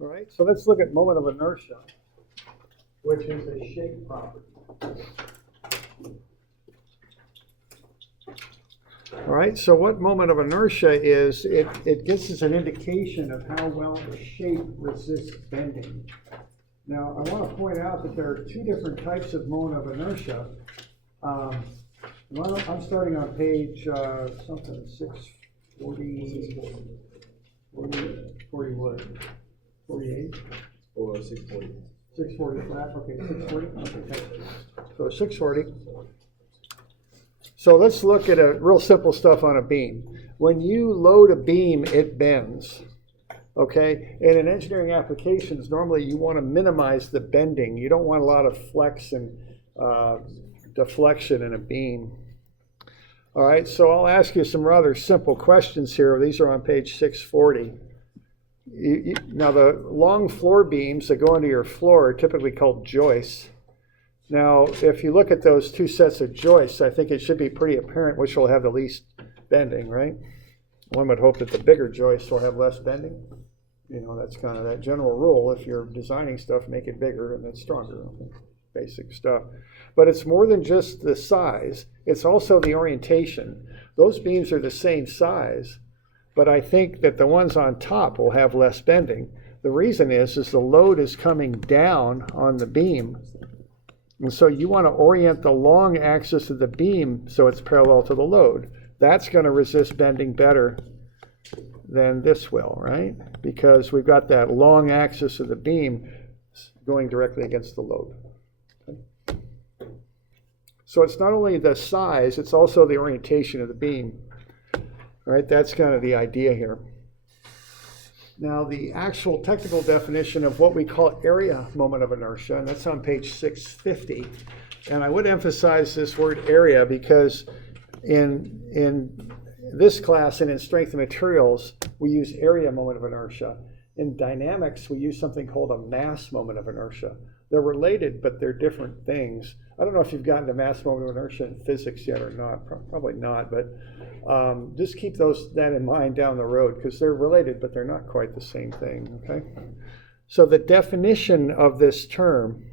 All right, so let's look at moment of inertia, which is a shape property. All right, so what moment of inertia is, it gives us an indication of how well the shape resists bending. Now, I want to point out that there are two different types of moment of inertia. I'm starting on page 640, 40 what? 48? Or 640. 640 flat, okay, 640, okay. So 640. So let's look at a real simple stuff on a beam. When you load a beam, it bends, okay? And in engineering applications, normally you want to minimize the bending. You don't want a lot of flex and deflection in a beam. All right, so I'll ask you some rather simple questions here. These are on page 640. Now, the long floor beams that go into your floor are typically called joists. Now, if you look at those two sets of joists, I think it should be pretty apparent which will have the least bending, right? One would hope that the bigger joists will have less bending. You know, that's kind of that general rule. If you're designing stuff, make it bigger and then stronger. Okay? Basic stuff. But it's more than just the size. It's also the orientation. Those beams are the same size, but I think that the ones on top will have less bending. The reason is the load is coming down on the beam. And so you want to orient the long axis of the beam so it's parallel to the load. That's going to resist bending better than this will, right? Because we've got that long axis of the beam going directly against the load. Okay. So it's not only the size, it's also the orientation of the beam. All right, that's kind of the idea here. Now, the actual technical definition of what we call area moment of inertia, and that's on page 650. And I would emphasize this word area because in this class and in strength of materials, we use area moment of inertia. In dynamics, we use something called a mass moment of inertia. They're related, but they're different things. I don't know if you've gotten to mass moment of inertia in physics yet or not. Probably not, but just keep that in mind down the road because they're related, but they're not quite the same thing, okay? So the definition of this term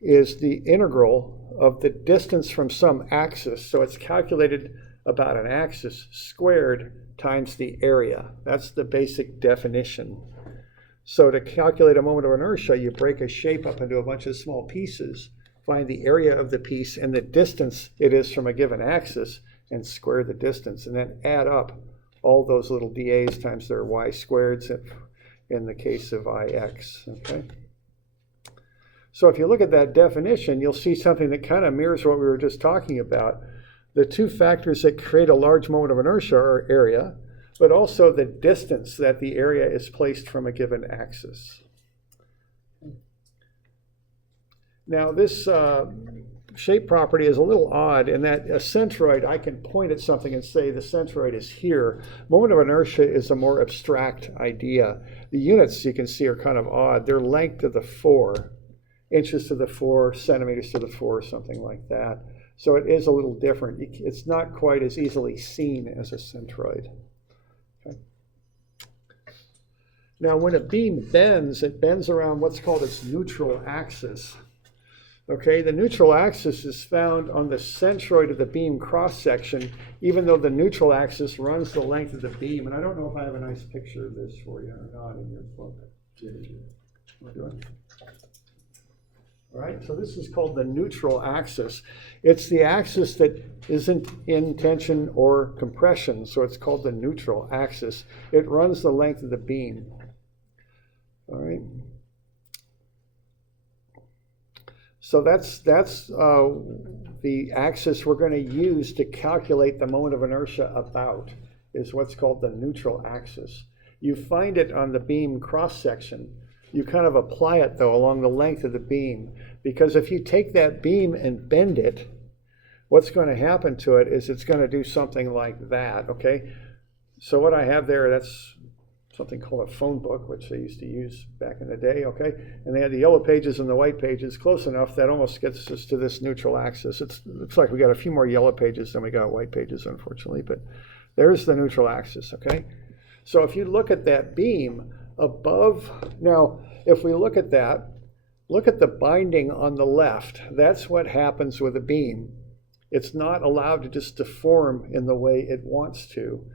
is the integral of the distance from some axis. So it's calculated about an axis squared times the area. That's the basic definition. So to calculate a moment of inertia, you break a shape up into a bunch of small pieces, find the area of the piece and the distance it is from a given axis, and square the distance, and then add up all those little dAs times their y squareds in the case of Ix, okay? So if you look at that definition, you'll see something that kind of mirrors what we were just talking about. The two factors that create a large moment of inertia are area, but also the distance that the area is placed from a given axis. Now this shape property is a little odd in that a centroid, I can point at something and say the centroid is here. Moment of inertia is a more abstract idea. The units you can see are kind of odd. They're length to the 4, inches to the 4, centimeters to the 4, something like that. So it is a little different. It's not quite as easily seen as a centroid. Now, when a beam bends, it bends around what's called its neutral axis. Okay, the neutral axis is found on the centroid of the beam cross-section, even though the neutral axis runs the length of the beam. And I don't know if I have a nice picture of this for you or not in your book. All right, so this is called the neutral axis. It's the axis that isn't in tension or compression, so it's called the neutral axis. It runs the length of the beam. All right. So that's the axis we're going to use to calculate the moment of inertia about, is what's called the neutral axis. You find it on the beam cross-section. You kind of apply it, though, along the length of the beam, because if you take that beam and bend it, what's going to happen to it is it's going to do something like that, okay? So what I have there, that's something called a phone book, which they used to use back in the day, okay? And they had the yellow pages and the white pages close enough that almost gets us to this neutral axis. It looks like we got a few more yellow pages than we got white pages, unfortunately, but there's the neutral axis, okay? So if you look at that beam, above. Now, if we look at that, look at the binding on the left. That's what happens with a beam. It's not allowed to just deform in the way it wants to.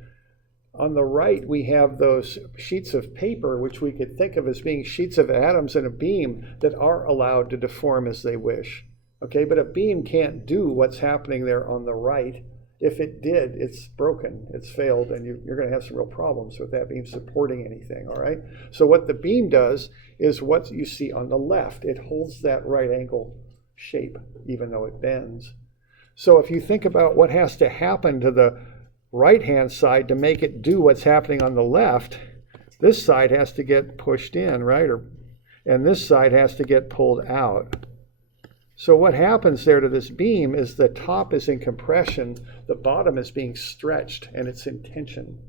On the right, we have those sheets of paper, which we could think of as being sheets of atoms in a beam that are allowed to deform as they wish. Okay, but a beam can't do what's happening there on the right. If it did, it's broken, it's failed, and you're going to have some real problems with that beam supporting anything, all right? So what the beam does is what you see on the left. It holds that right angle shape, even though it bends. So if you think about what has to happen to the right-hand side to make it do what's happening on the left, this side has to get pushed in, right? And this side has to get pulled out. So what happens there to this beam is the top is in compression, the bottom is being stretched, and it's in tension.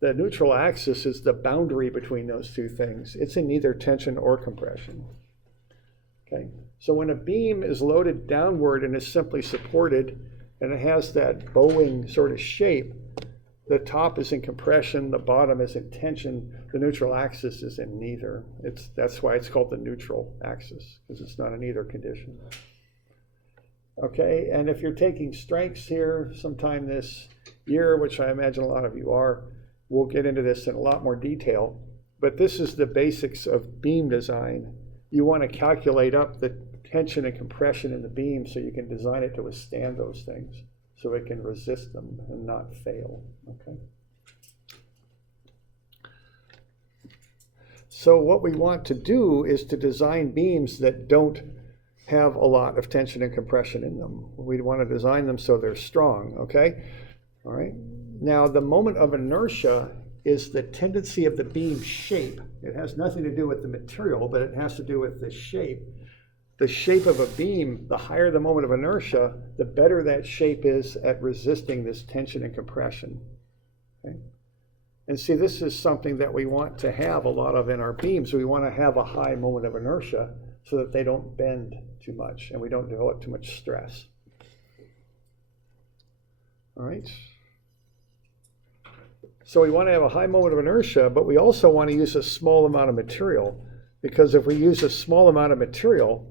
The neutral axis is the boundary between those two things. It's in neither tension or compression. Okay? So when a beam is loaded downward and is simply supported, and it has that bowing sort of shape, the top is in compression, the bottom is in tension, the neutral axis is in neither. That's why it's called the neutral axis, because it's not in either condition. Okay, and if you're taking strengths here sometime this year, which I imagine a lot of you are, we'll get into this in a lot more detail, but this is the basics of beam design. You want to calculate up the tension and compression in the beam so you can design it to withstand those things, so it can resist them and not fail. Okay. So what we want to do is to design beams that don't have a lot of tension and compression in them. We want to design them so they're strong, okay? All right. Now, the moment of inertia is the tendency of the beam shape. It has nothing to do with the material, but it has to do with the shape. The shape of a beam, the higher the moment of inertia, the better that shape is at resisting this tension and compression. Okay? And see, this is something that we want to have a lot of in our beams. We want to have a high moment of inertia so that they don't bend too much and we don't develop too much stress. All right. So we want to have a high moment of inertia, but we also want to use a small amount of material, because if we use a small amount of material,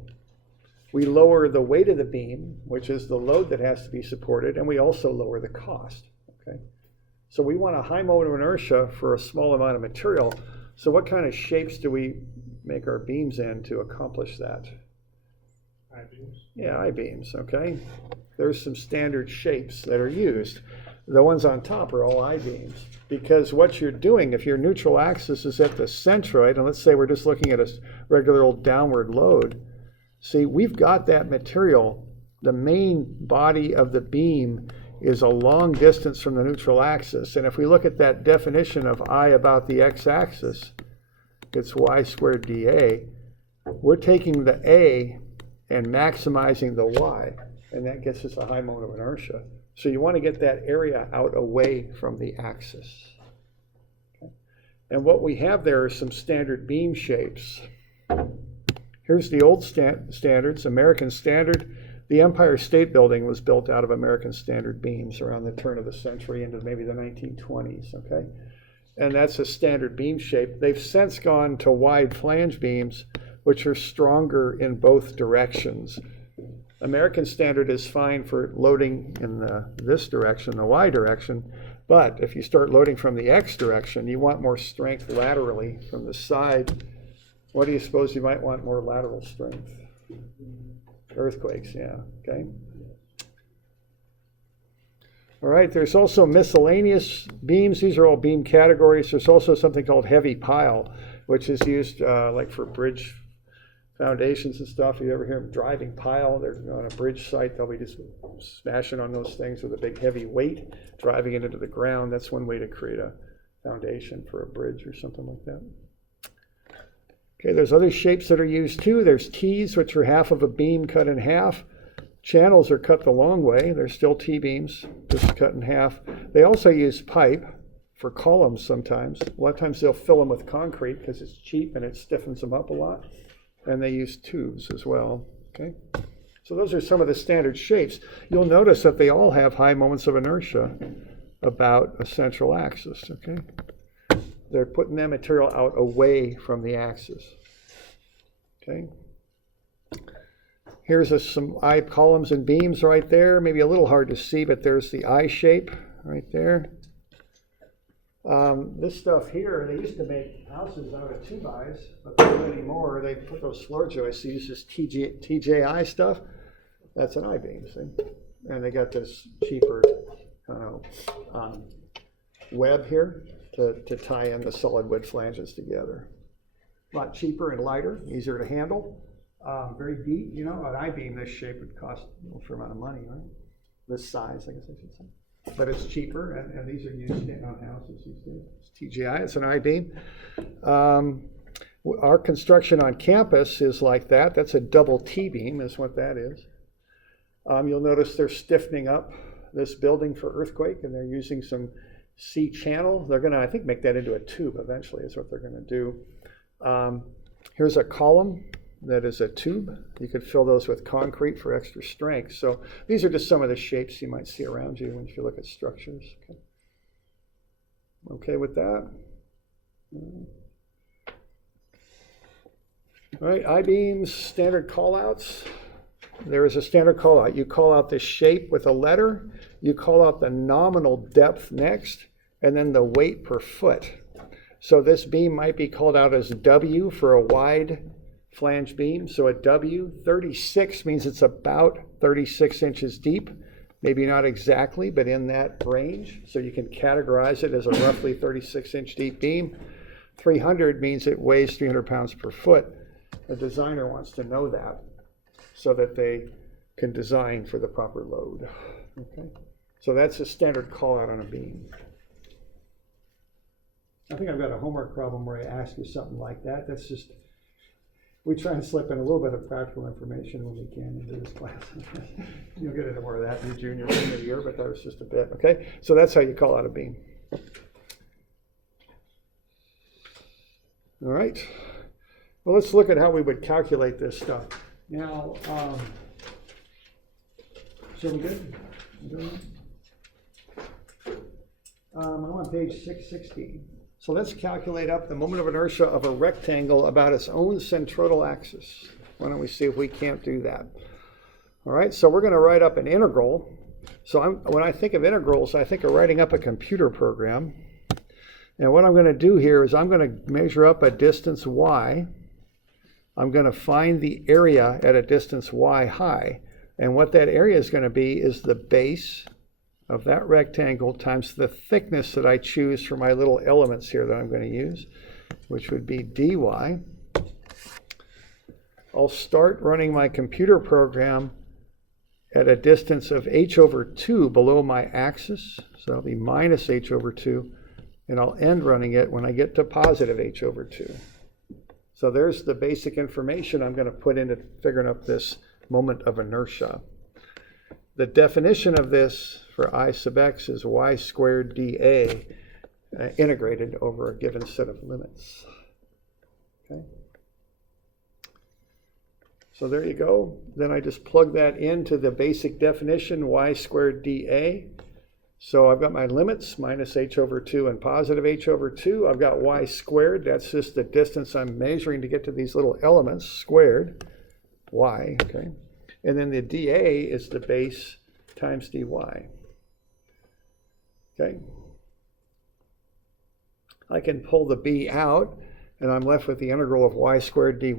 we lower the weight of the beam, which is the load that has to be supported, and we also lower the cost. Okay? So we want a high moment of inertia for a small amount of material. So what kind of shapes do we make our beams in to accomplish that? I-beams? Yeah, I-beams, okay? There's some standard shapes that are used. The ones on top are all I-beams, because what you're doing, if your neutral axis is at the centroid, and let's say we're just looking at a regular old downward load, see, we've got that material. The main body of the beam is a long distance from the neutral axis. And if we look at that definition of I about the x-axis, it's y squared dA. We're taking the A and maximizing the y, and that gets us a high moment of inertia. So you want to get that area out away from the axis. Okay. And what we have there are some standard beam shapes. Here's the old standards, American Standard. The Empire State Building was built out of American Standard beams around the turn of the century into maybe the 1920s, okay? And that's a standard beam shape. They've since gone to wide flange beams, which are stronger in both directions. American Standard is fine for loading in this direction, the Y direction, but if you start loading from the X direction, you want more strength laterally from the side. What do you suppose you might want more lateral strength? Earthquakes, yeah, okay. All right, there's also miscellaneous beams. These are all beam categories. There's also something called heavy pile, which is used like for bridge foundations and stuff. You ever hear them driving pile? They're on a bridge site. They'll be just smashing on those things with a big heavy weight, driving it into the ground. That's one way to create a foundation for a bridge or something like that. Okay, there's other shapes that are used too. There's T's, which are half of a beam cut in half. Channels are cut the long way. They're still T-beams, just cut in half. They also use pipe for columns sometimes. A lot of times they'll fill them with concrete because it's cheap and it stiffens them up a lot. And they use tubes as well, okay? So those are some of the standard shapes. You'll notice that they all have high moments of inertia about a central axis, okay? they're putting that material out away from the axis. Okay. Here's some I columns and beams right there. Maybe a little hard to see, but there's the I shape right there. This stuff here, they used to make houses out of 2x, but they don't anymore. They put those floor joists. They use this TJI stuff. That's an I-beam, see? And they got this cheaper web here to tie in the solid wood flanges together. A lot cheaper and lighter, easier to handle. Very deep, you know, an I-beam this shape would cost a fair amount of money, right? This size, I guess I should say. But it's cheaper, and these are used on houses these days. It's TGI, it's an I-beam. Our construction on campus is like that. That's a double T-beam is what that is. You'll notice they're stiffening up this building for earthquake, and they're using some C-channel. They're going to, I think, make that into a tube eventually is what they're going to do. Here's a column that is a tube. You could fill those with concrete for extra strength. So these are just some of the shapes you might see around you when you look at structures. Okay with that? All right, I-beams, standard callouts. There is a standard callout. You call out the shape with a letter. You call out the nominal depth next, and then the weight per foot. So this beam might be called out as W for a wide flange beam. So a W, 36 means it's about 36 inches deep. Maybe not exactly, but in that range. So you can categorize it as a roughly 36-inch deep beam. 300 means it weighs 300 pounds per foot. The designer wants to know that so that they can design for the proper load. Okay, so that's a standard call out on a beam. I think I've got a homework problem where I ask you something like that. That's just, we try and slip in a little bit of practical information when we can into this class. You'll get into more of that in your junior year, but that was just a bit. Okay, so that's how you call out a beam. All right. Well, let's look at how we would calculate this stuff. Now, so we good? I'm on page 616. So let's calculate up the moment of inertia of a rectangle about its own centroidal axis. Why don't we see if we can't do that? All right, so we're going to write up an integral. So when I think of integrals, I think of writing up a computer program. And what I'm going to do here is I'm going to measure up a distance y. I'm going to find the area at a distance y high. And what that area is going to be is the base of that rectangle times the thickness that I choose for my little elements here that I'm going to use, which would be dy. I'll start running my computer program at a distance of h over 2 below my axis. So that'll be minus h over 2. And I'll end running it when I get to positive h over 2. So there's the basic information I'm going to put into figuring up this moment of inertia. The definition of this for I sub x is y squared dA integrated over a given set of limits. Okay. So there you go. Then I just plug that into the basic definition, y squared dA. So I've got my limits, minus h over 2 and positive h over 2. I've got y squared. That's just the distance I'm measuring to get to these little elements, squared, y, okay? And then the dA is the base times dy. Okay? I can pull the b out, and I'm left with the integral of y squared dy.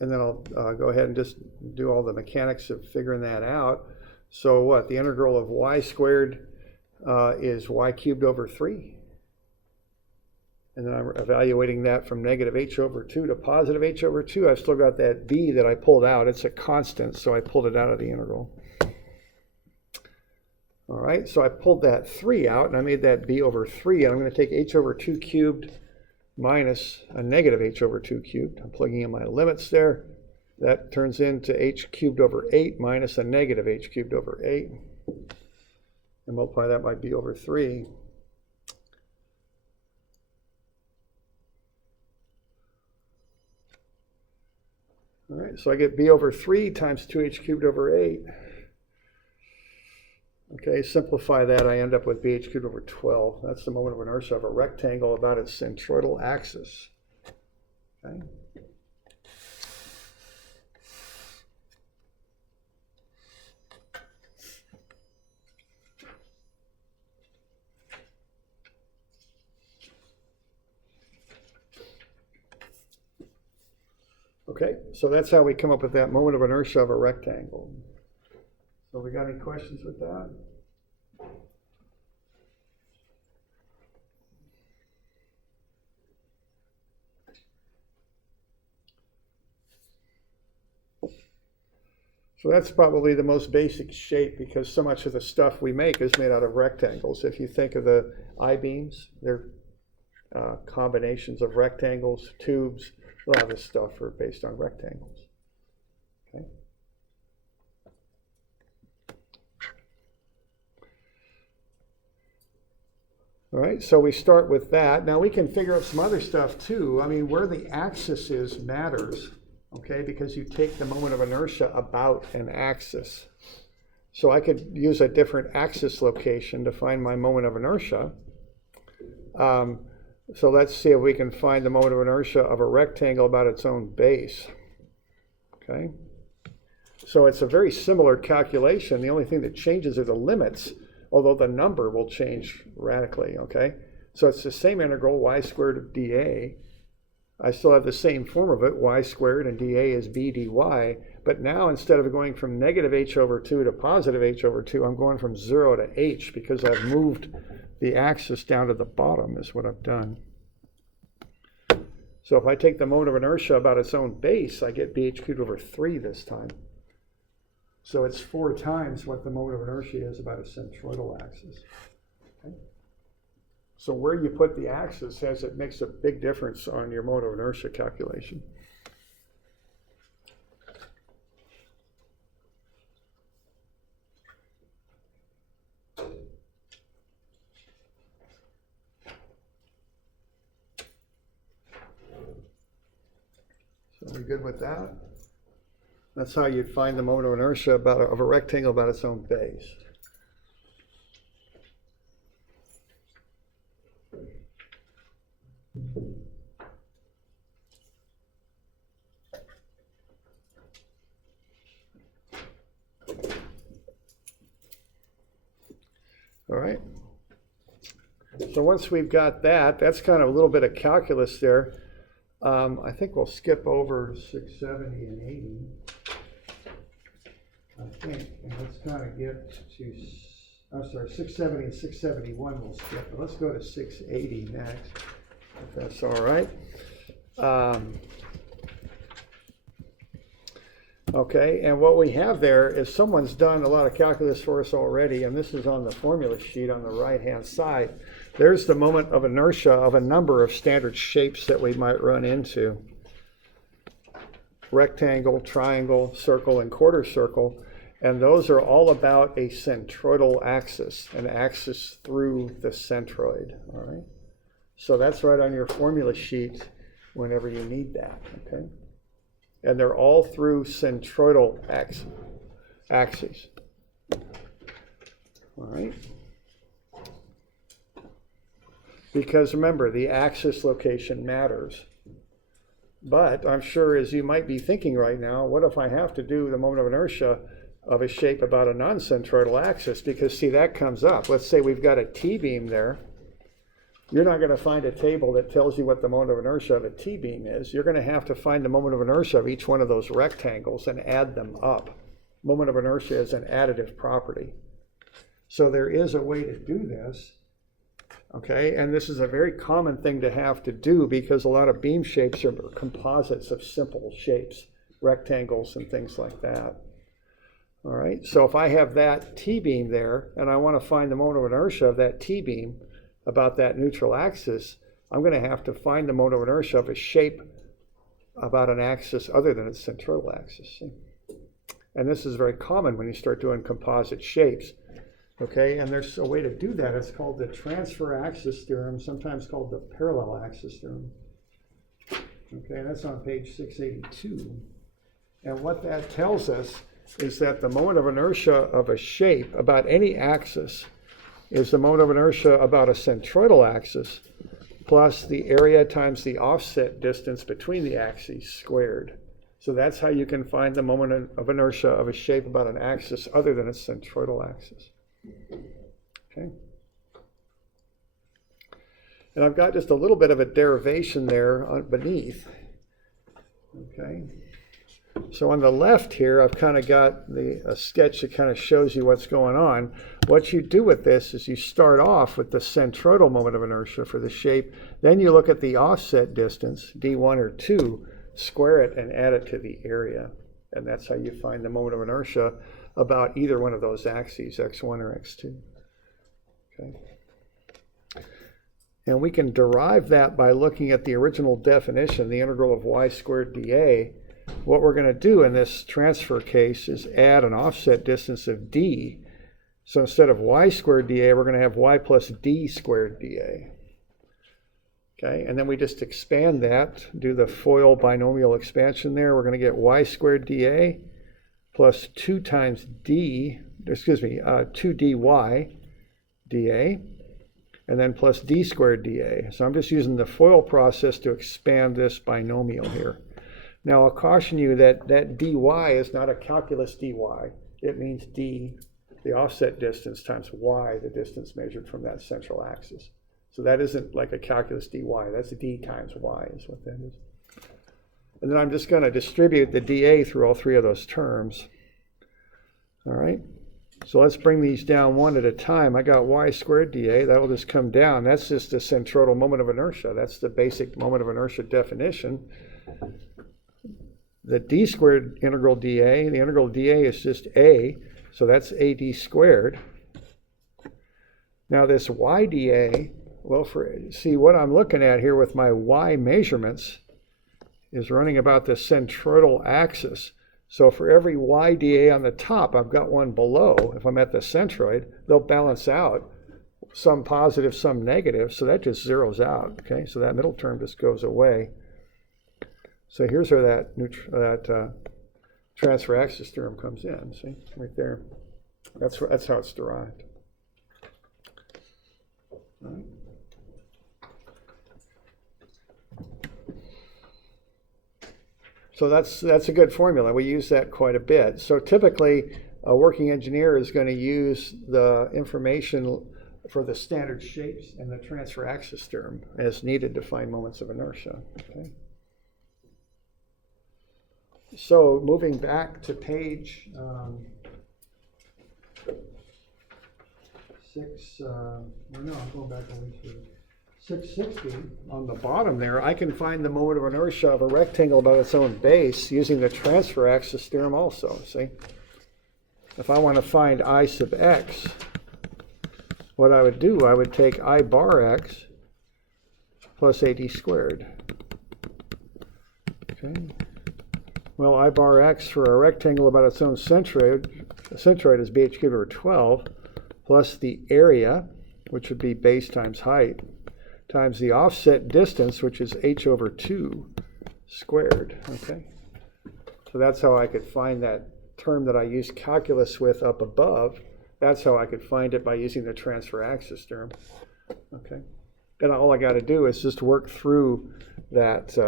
And then I'll go ahead and just do all the mechanics of figuring that out. So what? The integral of y squared is y cubed over 3. And then I'm evaluating that from negative h over 2 to positive h over 2. I've still got that b that I pulled out. It's a constant, so I pulled it out of the integral. All right, so I pulled that 3 out, and I made that b over 3. And I'm going to take h over 2 cubed minus a negative h over 2 cubed. I'm plugging in my limits there. That turns into h cubed over 8 minus a negative h cubed over 8. And multiply that by b over 3. All right, so I get b over 3 times 2h cubed over 8. Okay, simplify that, I end up with b h cubed over 12. That's the moment of inertia of a rectangle about its centroidal axis. Okay. Okay, so that's how we come up with that moment of inertia of a rectangle. So we got any questions with that? So that's probably the most basic shape because so much of the stuff we make is made out of rectangles. If you think of the I-beams, they're combinations of rectangles, tubes. A lot of this stuff are based on rectangles. Okay. All right, so we start with that. Now we can figure out some other stuff too. I mean, where the axis is matters. Okay, because you take the moment of inertia about an axis. So I could use a different axis location to find my moment of inertia. So let's see if we can find the moment of inertia of a rectangle about its own base. Okay, so it's a very similar calculation. The only thing that changes are the limits, although the number will change radically. Okay, so it's the same integral y squared of dA. I still have the same form of it, y squared, and dA is b dy, but now instead of going from negative h over 2 to positive h over 2, I'm going from 0 to h because I've moved the axis down to the bottom is what I've done. So if I take the moment of inertia about its own base, I get bh cubed over 3 this time. So it's 4 times what the moment of inertia is about a centroidal axis. Okay. So where you put the axis makes a big difference on your moment of inertia calculation. So we good with that? That's how you'd find the moment of inertia of a rectangle about its own base. All right. So once we've got that, that's kind of a little bit of calculus there. I think we'll skip over 670 and 80. I think, and let's kind of get to, I'm sorry, 670 and 671 we'll skip, but let's go to 680 next, if that's all right. Okay, and what we have there is someone's done a lot of calculus for us already, and this is on the formula sheet on the right-hand side. There's the moment of inertia of a number of standard shapes that we might run into. Rectangle, triangle, circle, and quarter circle. And those are all about a centroidal axis, an axis through the centroid. All right. So that's right on your formula sheet whenever you need that. Okay. And they're all through centroidal axes. All right. Because remember, the axis location matters. But I'm sure, as you might be thinking right now, what if I have to do the moment of inertia of a shape about a non-centroidal axis? Because see, that comes up. Let's say we've got a T-beam there. You're not going to find a table that tells you what the moment of inertia of a T-beam is. You're going to have to find the moment of inertia of each one of those rectangles and add them up. Moment of inertia is an additive property. So there is a way to do this. Okay, and this is a very common thing to have to do because a lot of beam shapes are composites of simple shapes, rectangles and things like that. All right, so if I have that T-beam there and I want to find the moment of inertia of that T-beam about that neutral axis, I'm going to have to find the moment of inertia of a shape about an axis other than its centroidal axis. See? And this is very common when you start doing composite shapes. Okay, and there's a way to do that. It's called the transfer axis theorem, sometimes called the parallel axis theorem. Okay, that's on page 682. And what that tells us is that the moment of inertia of a shape about any axis is the moment of inertia about a centroidal axis plus the area times the offset distance between the axes squared. So that's how you can find the moment of inertia of a shape about an axis other than its centroidal axis. Okay. And I've got just a little bit of a derivation there beneath. Okay. So on the left here, I've kind of got a sketch that kind of shows you what's going on. What you do with this is you start off with the centroidal moment of inertia for the shape. Then you look at the offset distance, d1 or 2, square it and add it to the area. And that's how you find the moment of inertia about either one of those axes, x1 or x2. Okay. And we can derive that by looking at the original definition, the integral of y squared dA. What we're going to do in this transfer case is add an offset distance of d. So instead of y squared dA, we're going to have y plus d squared dA. Okay, and then we just expand that, do the FOIL binomial expansion there. We're going to get y squared dA plus 2 times 2 dy dA, and then plus d squared dA. So I'm just using the FOIL process to expand this binomial here. Now I'll caution you that dy is not a calculus dy. It means d, the offset distance, times y, the distance measured from that central axis. So that isn't like a calculus dy. That's d times y is what that is. And then I'm just going to distribute the dA through all three of those terms. All right. So let's bring these down one at a time. I got y squared dA. That will just come down. That's just the centroidal moment of inertia. That's the basic moment of inertia definition. The d squared integral dA, the integral dA is just a, so that's ad squared. Now this y dA, well, see what I'm looking at here with my y measurements is running about the centroidal axis. So for every y dA on the top, I've got one below. If I'm at the centroid, they'll balance out, some positive, some negative, so that just zeroes out. Okay, so that middle term just goes away. So here's where that transfer axis theorem comes in. See, right there. That's how it's derived. All right. So that's a good formula. We use that quite a bit. So typically, a working engineer is going to use the information for the standard shapes and the transfer axis theorem as needed to find moments of inertia. Okay. So moving back to page 660, on the bottom there, I can find the moment of inertia of a rectangle about its own base using the transfer axis theorem also, see? If I want to find I sub x, what I would do, I would take I bar x plus ad squared. Okay. Well, I bar x for a rectangle about its own centroid is bh cubed over 12, plus the area, which would be base times height, times the offset distance, which is h over 2 squared. Okay, so that's how I could find that term that I used calculus with up above. That's how I could find it by using the transfer axis term. Okay, and all I got to do is just work through that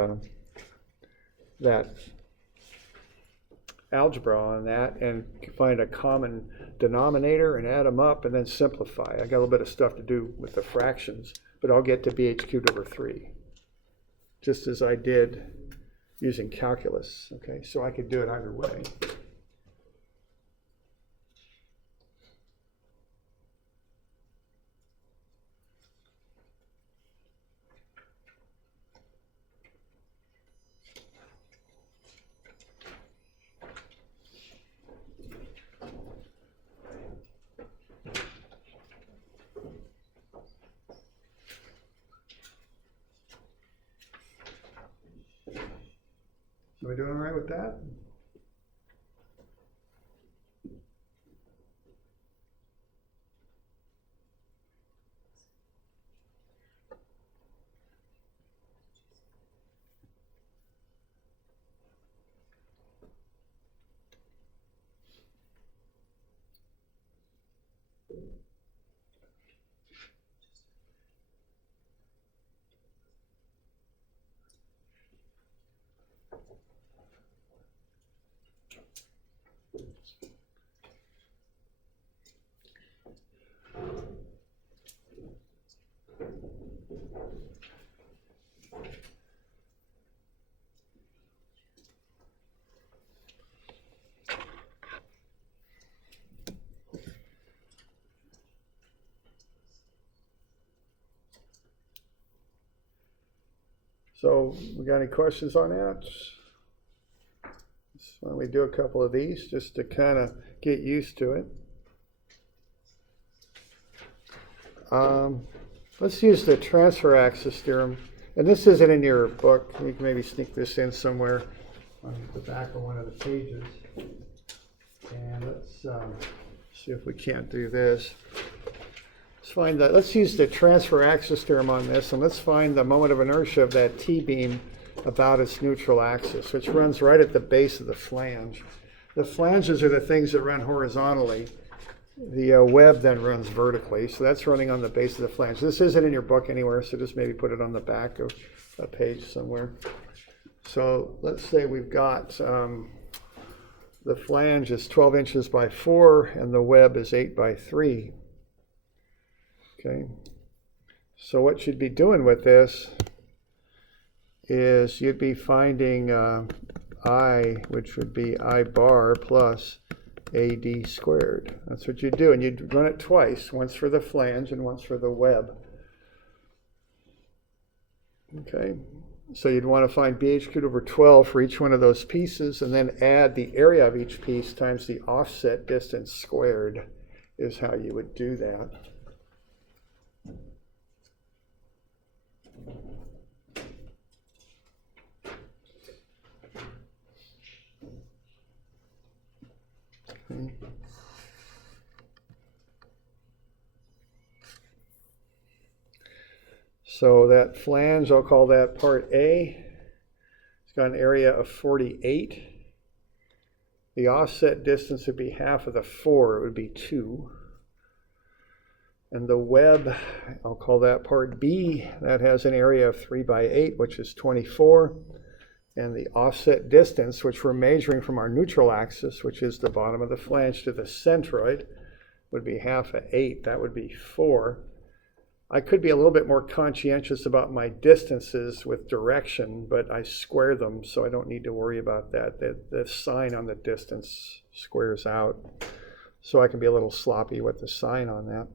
algebra on that and find a common denominator and add them up and then simplify. I got a little bit of stuff to do with the fractions, but I'll get to bh cubed over 3, just as I did using calculus. Okay, so I could do it either way. Are we doing all right with that? So we got any questions on that? So why don't we do a couple of these just to kind of get used to it. Let's use the transfer axis theorem. And this isn't in your book. You can maybe sneak this in somewhere on the back of one of the pages. And let's see if we can't do this. Let's find that. Let's use the transfer axis theorem on this, and let's find the moment of inertia of that T-beam about its neutral axis, which runs right at the base of the flange. The flanges are the things that run horizontally. The web then runs vertically, so that's running on the base of the flange. This isn't in your book anywhere, so just maybe put it on the back of a page somewhere. So let's say we've got the flange is 12 inches by 4, and the web is 8 by 3. Okay, so what you'd be doing with this is you'd be finding I, which would be I bar plus AD squared. That's what you'd do, and you'd run it twice, once for the flange and once for the web. Okay, so you'd want to find BH cubed over 12 for each one of those pieces, and then add the area of each piece times the offset distance squared is how you would do that. Okay. So that flange, I'll call that part A. It's got an area of 48. The offset distance would be half of the 4, it would be 2. And the web, I'll call that part B. That has an area of 3 by 8, which is 24. And the offset distance, which we're measuring from our neutral axis, which is the bottom of the flange to the centroid, would be half of 8. That would be 4. I could be a little bit more conscientious about my distances with direction, but I square them, so I don't need to worry about that. The sign on the distance squares out, so I can be a little sloppy with the sign on that.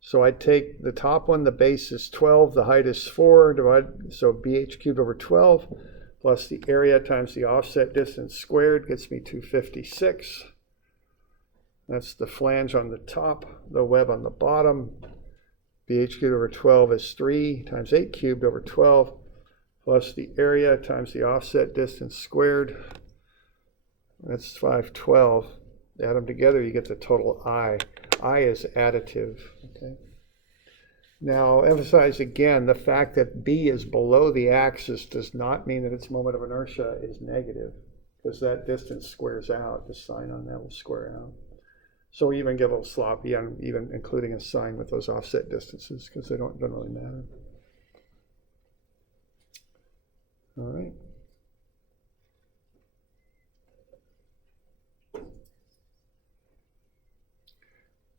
So I'd take the top one, the base is 12, the height is 4, so BH cubed over 12, plus the area times the offset distance squared gets me 256. That's the flange on the top, the web on the bottom. BH cubed over 12 is 3 times 8 cubed over 12, plus the area times the offset distance squared. That's 512. Add them together, you get the total I. I is additive. Okay. Now, emphasize again, the fact that B is below the axis does not mean that its moment of inertia is negative, because that distance squares out. The sign on that will square out. So we even get a little sloppy on even including a sign with those offset distances, because they don't really matter. All right.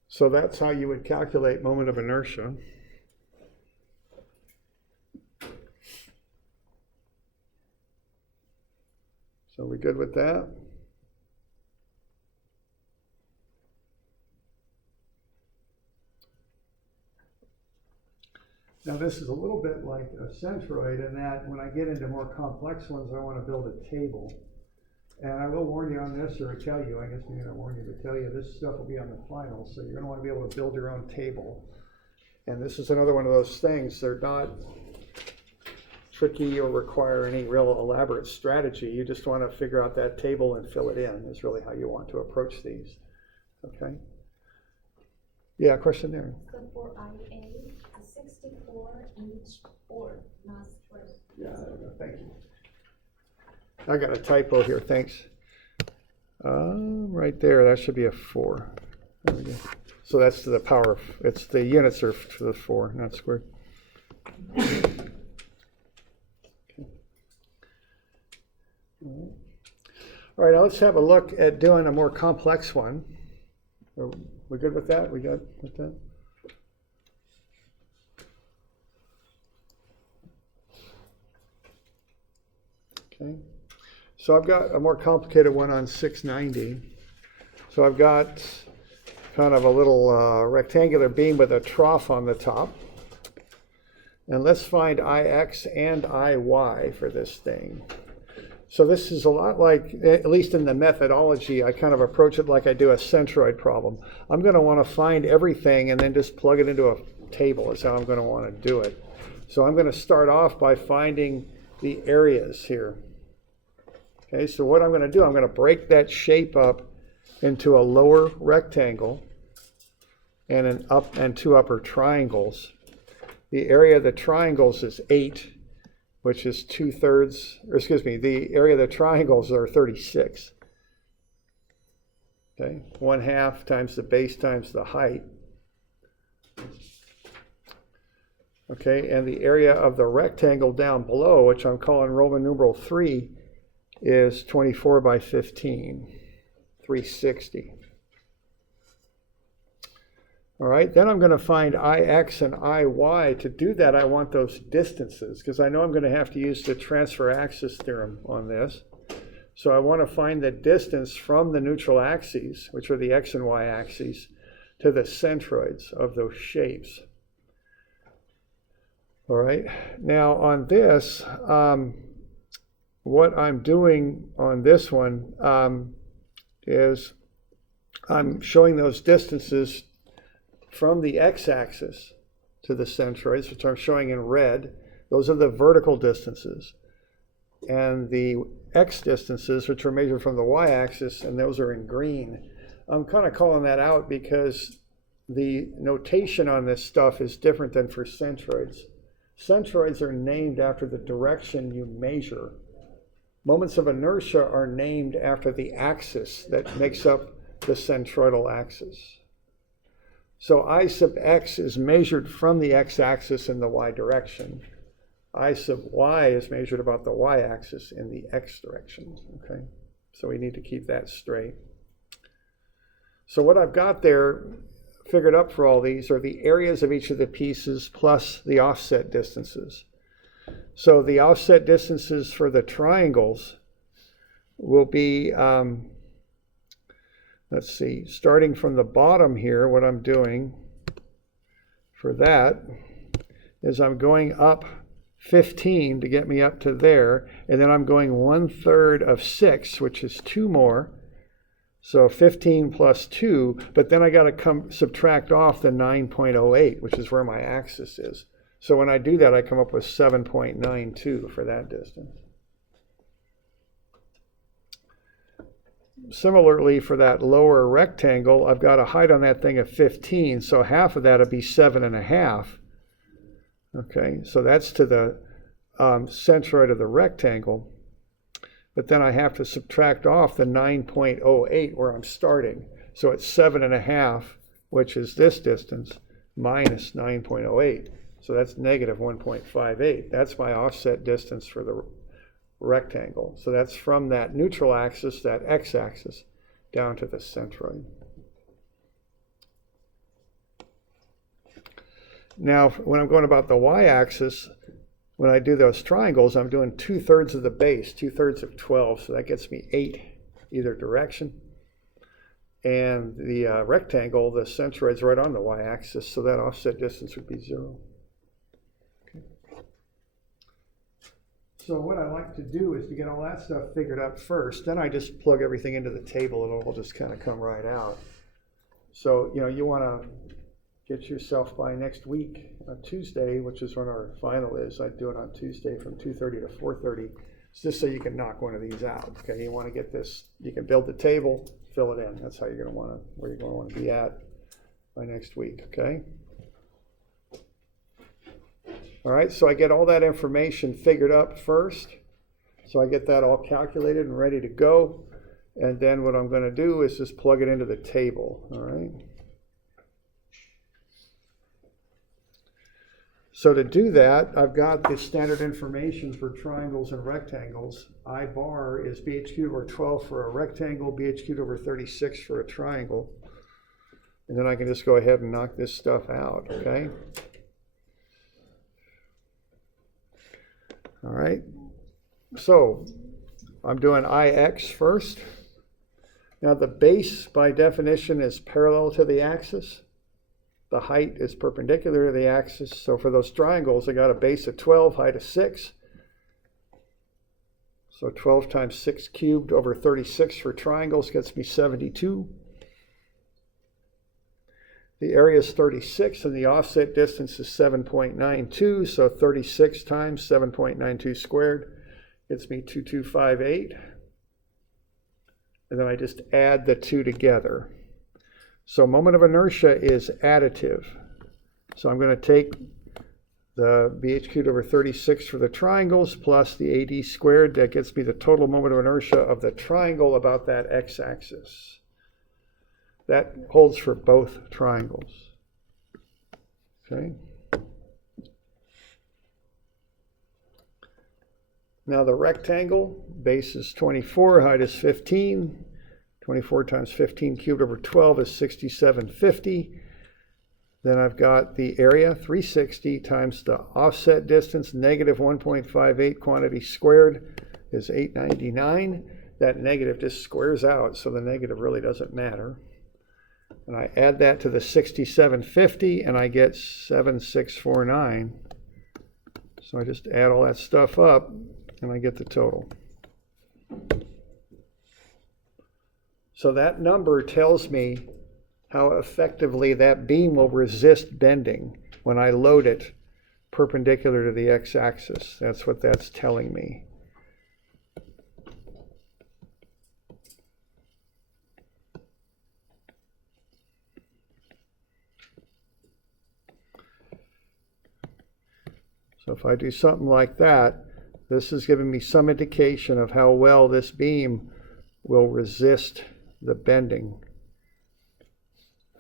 So that's how you would calculate moment of inertia. So are we good with that? Now this is a little bit like a centroid in that when I get into more complex ones, I want to build a table. And I will warn you on this, or tell you, I guess maybe I warn you to tell you, this stuff will be on the final, so you're going to want to be able to build your own table. And this is another one of those things. They're not tricky or require any real elaborate strategy. You just want to figure out that table and fill it in is really how you want to approach these. Okay? Yeah, question there. So for IA, the 64-inch board, not square. Yeah, there we go. Thank you. I got a typo here, thanks. Right there, that should be a 4. There we go. So that's to the power of, it's the units are to the 4, not squared. Okay. All right, now let's have a look at doing a more complex one. Are we good with that? We got with that? Okay. So I've got a more complicated one on 690. So I've got kind of a little rectangular beam with a trough on the top. And let's find IX and IY for this thing. So this is a lot like, at least in the methodology, I kind of approach it like I do a centroid problem. I'm going to want to find everything and then just plug it into a table is how I'm going to want to do it. So I'm going to start off by finding the areas here. Okay, so what I'm going to do, I'm going to break that shape up into a lower rectangle and an up and two upper triangles. The area of the triangles is 8, which is 2/3, or excuse me, the area of the triangles are 36. Okay, 1/2 times the base times the height. Okay, and the area of the rectangle down below, which I'm calling Roman numeral 3, is 24 by 15, 360. All right, then I'm going to find IX and IY. To do that, I want those distances, because I know I'm going to have to use the transfer axis theorem on this. So I want to find the distance from the neutral axes, which are the X and Y axes, to the centroids of those shapes. All right, now on this, what I'm doing on this one is I'm showing those distances from the x-axis to the centroids, which I'm showing in red. Those are the vertical distances. And the x distances, which are measured from the y-axis, and those are in green. I'm kind of calling that out because the notation on this stuff is different than for centroids. Centroids are named after the direction you measure. Moments of inertia are named after the axis that makes up the centroidal axis. So I sub x is measured from the x-axis in the y direction. I sub y is measured about the y-axis in the x direction. Okay, so we need to keep that straight. So what I've got there figured up for all these are the areas of each of the pieces plus the offset distances. So the offset distances for the triangles will be, let's see, starting from the bottom here, what I'm doing for that is I'm going up 15 to get me up to there, and then I'm going 1/3 of 6, which is 2 more. So 15 plus 2, but then I got to subtract off the 9.08, which is where my axis is. So when I do that, I come up with 7.92 for that distance. Similarly, for that lower rectangle, I've got a height on that thing of 15, so half of that would be 7.5. Okay, so that's to the centroid of the rectangle. But then I have to subtract off the 9.08 where I'm starting. So it's 7.5, which is this distance, minus 9.08. So that's negative 1.58. That's my offset distance for the rectangle. So that's from that neutral axis, that x-axis, down to the centroid. Now, when I'm going about the y-axis, when I do those triangles, I'm doing 2/3 of the base, 2/3 of 12, so that gets me 8 either direction. And the rectangle, the centroid's right on the y-axis, so that offset distance would be 0. Okay. So what I like to do is to get all that stuff figured out first, then I just plug everything into the table and it'll just kind of come right out. So, you want to get yourself by next week, on Tuesday, which is when our final is. I'd do it on Tuesday from 2:30 to 4:30, just so you can knock one of these out. Okay, you want to get this, you can build the table, fill it in. That's how you're going to want to, where you're going to want to be at by next week, okay? All right, so I get all that information figured up first. So I get that all calculated and ready to go. And then what I'm going to do is just plug it into the table, all right? So to do that, I've got the standard information for triangles and rectangles. I bar is bh³ over 12 for a rectangle, bh³ over 36 for a triangle. And then I can just go ahead and knock this stuff out, okay? All right. So I'm doing IX first. Now the base by definition is parallel to the axis. The height is perpendicular to the axis. So for those triangles, I got a base of 12, height of 6. So 12 times 6 cubed over 36 for triangles gets me 72. The area is 36 and the offset distance is 7.92. So 36 times 7.92 squared gets me 2258. And then I just add the two together. So moment of inertia is additive. So I'm going to take the BH cubed over 36 for the triangles plus the AD squared. That gets me the total moment of inertia of the triangle about that x-axis. That holds for both triangles. Okay. Now the rectangle, base is 24, height is 15. 24 times 15 cubed over 12 is 6750. Then I've got the area, 360 times the offset distance, negative 1.58 quantity squared is 899. That negative just squares out, so the negative really doesn't matter. And I add that to the 6750 and I get 7649. So I just add all that stuff up and I get the total. So that number tells me how effectively that beam will resist bending when I load it perpendicular to the x-axis. That's what that's telling me. So if I do something like that, this is giving me some indication of how well this beam will resist the bending.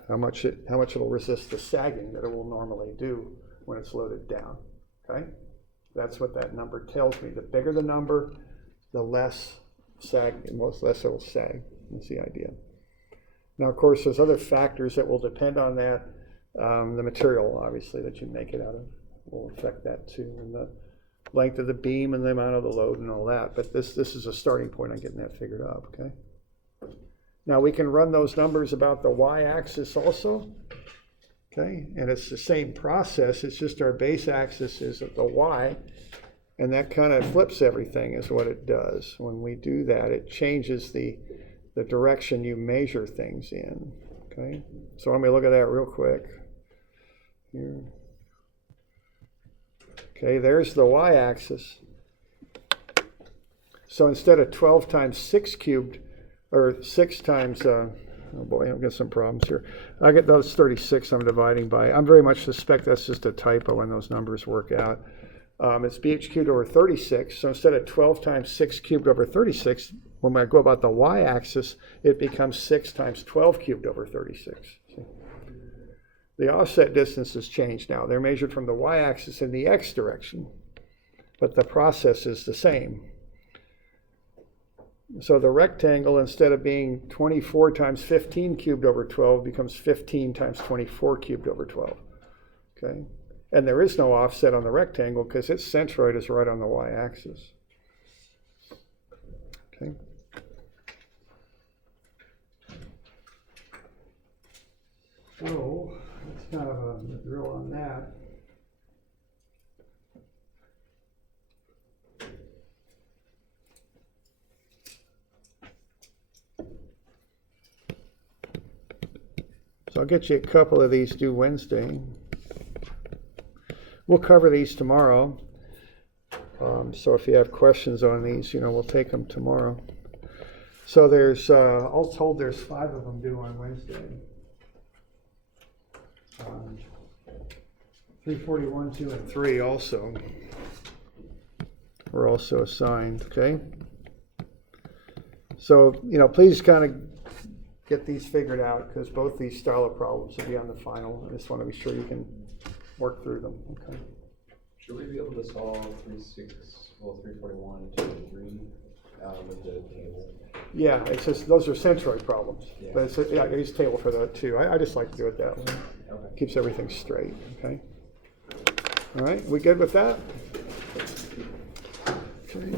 How much it'll resist the sagging that it will normally do when it's loaded down. Okay? That's what that number tells me. The bigger the number, the less less it'll sag. That's the idea. Now, of course, there's other factors that will depend on that. The material, obviously, that you make it out of will affect that too, and the length of the beam and the amount of the load and all that. But this is a starting point on getting that figured out. Okay. Now we can run those numbers about the y-axis also. Okay, and it's the same process. It's just our base axis is at the y, and that kind of flips everything is what it does. When we do that, it changes the direction you measure things in. Okay, so let me look at that real quick. Here. Okay, there's the y-axis. So instead of 12 times 6 cubed, or 6 times, oh boy, I've got some problems here. I get those 36 I'm dividing by. I very much suspect that's just a typo when those numbers work out. It's BH cubed over 36. So instead of 12 times 6 cubed over 36, when I go about the y-axis, it becomes 6 times 12 cubed over 36. See? The offset distance has changed now. They're measured from the y-axis in the x direction, but the process is the same. So the rectangle, instead of being 24 times 15 cubed over 12, becomes 15 times 24 cubed over 12. Okay? And there is no offset on the rectangle because its centroid is right on the y-axis. Okay? So that's kind of a drill on that. So I'll get you a couple of these due Wednesday. We'll cover these tomorrow. So if you have questions on these, we'll take them tomorrow. So there's, all told, there's 5 of them due on Wednesday. 341, 2, and 3 also were also assigned, okay? So, please kind of get these figured out because both these style of problems will be on the final. I just want to be sure you can work through them, okay? Should we be able to solve 341, 2, and 3 with the table? Yeah, it's just, those are centroid problems. Yeah. But it's, I use a table for that too. I just like to do it that way. Okay. Keeps everything straight, okay? All right, we good with that? Okay.